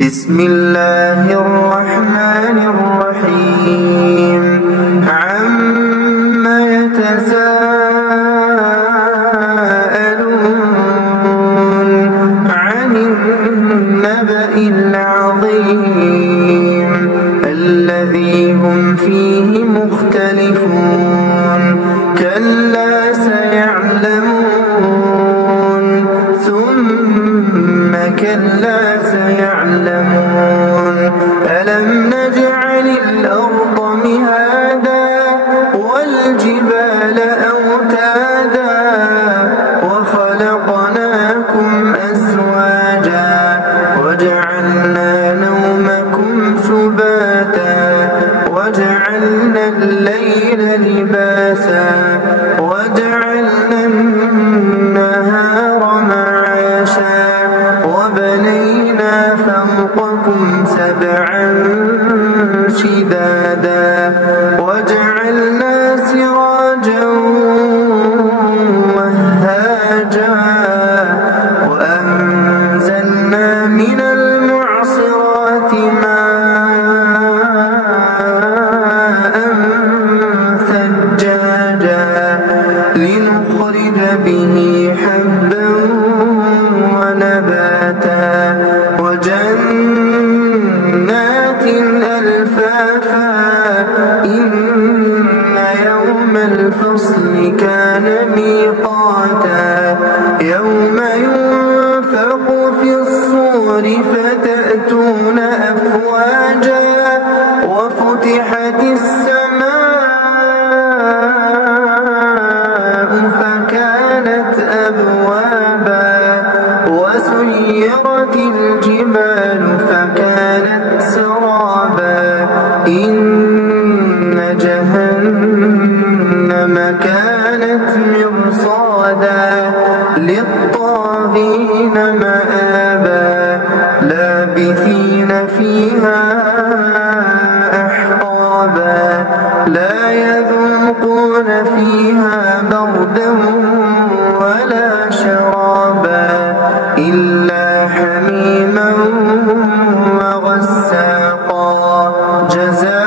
بسم الله الرحمن الرحيم عم يتساءلون عن النبأ العظيم الذي هم فيه مختلفون كلا سيعلمون ثم كلا سيعلمون ألم نجعل الأرض مهادا والجبال أوتادا وخلقناكم أزواجا وجعلنا نومكم سباتا وجعلنا الليل لباسا وجعلنا النهار معاشا وبنينا فوقكم سبعا شدادا وجعلنا سراجا وهاجا وأنزلنا من المعصرات ماء ثجاجا لنخرج به حبا ونباتا وجنات ألفافا إن يوم الفصل كان ميقاتا يوم ينفخ في الصور فتأتون أفواجا وفتحت السماء فكانت أبوابا وسيرت الجبال فكانت سرابا إن جهنم كانت مرصادا للطاغين مآبا لابثين فيها أحقابا لا يذوقون فيها بردا ولا شرابا إلا حميما وغساقا جزاء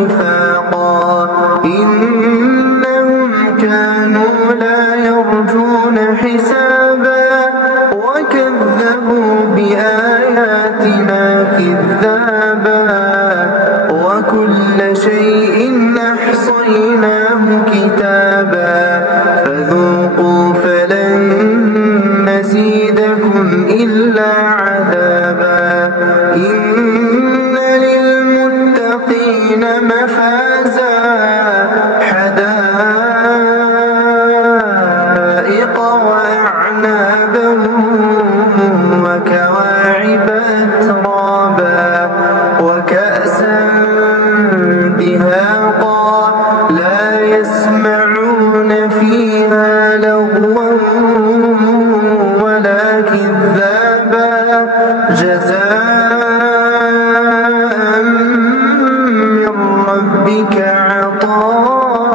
وفاقا إنهم كانوا لا يرجون حسابا وكذبوا بآياتنا كذابا وكل شيء أحصيناه كتابا فذوقوا فلن نزيدكم إلا عذابا إن للمتقين مفازا حدائق وأعنابا وكواعب أترابا وكأسا دهاقا لا يسمعون فيها لغوا ولا كذابا جزاء من ربك عطاء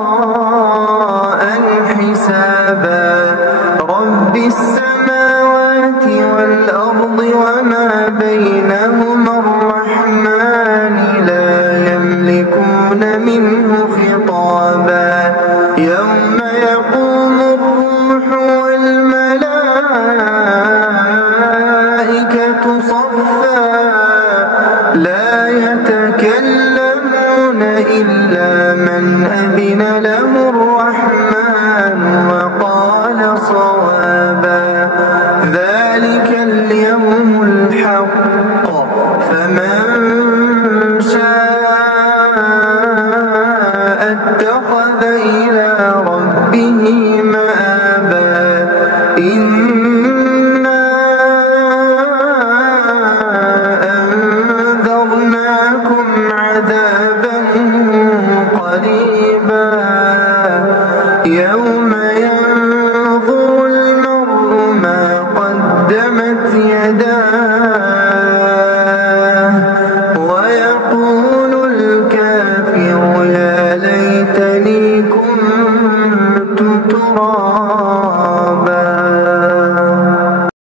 حسابا رب السماوات